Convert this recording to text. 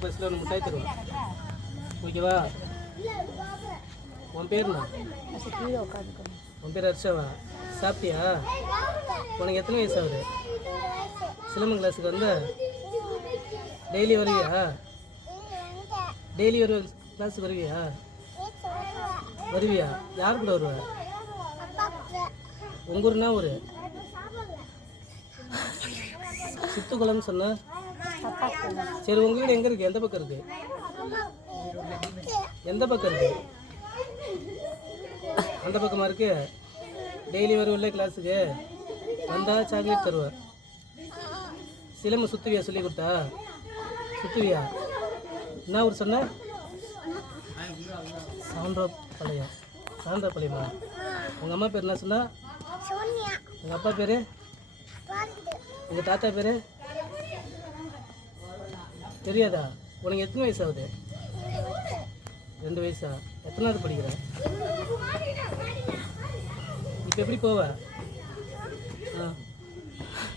பஸ்ஸில் ஒன்று முட்டாய் தருவேன் ஓகேவா? உன் பேர் உன் பேர் ஹர்ஷாவா. சாப்பிட்டியா? உனக்கு எத்தனை வயசு ஆகுது? சிலம்பம் கிளாஸுக்கு வந்த? டெய்லி வருவியா? டெய்லி வருவ கிளாஸுக்கு வருவியா? வருவியா? யார் கூட வருவ? உங்க ஊர்னா ஒரு சித்துக்குளம்னு சொன்ன? சரி உங்க வீடு எங்க இருக்கு? எந்த பக்கம் இருக்கு? எந்த பக்கம் இருக்கு? அந்த பக்கமா இருக்கு? டெய்லி வருவில்ல கிளாஸுக்கு? வந்தா சாக்லேட் தருவேன் சிலம்பு சுத்துவியா சொல்லி கொடுத்தா? சுத்துவியா? என்ன ஊர் சொன்ன? சான்றா பாளையம் சான்றா பாளையமா உங்கள் அம்மா பேர் என்ன சொன்னா? உங்கள் அப்பா பேர்? உங்கள் தாத்தா பேர்? தெரியாதா? உனக்கு எத்தனை வயசு ஆகுது ரெண்டு வயசா? எத்தனாவது படிக்கிற? இப்போ எப்படி போவ? ஆ.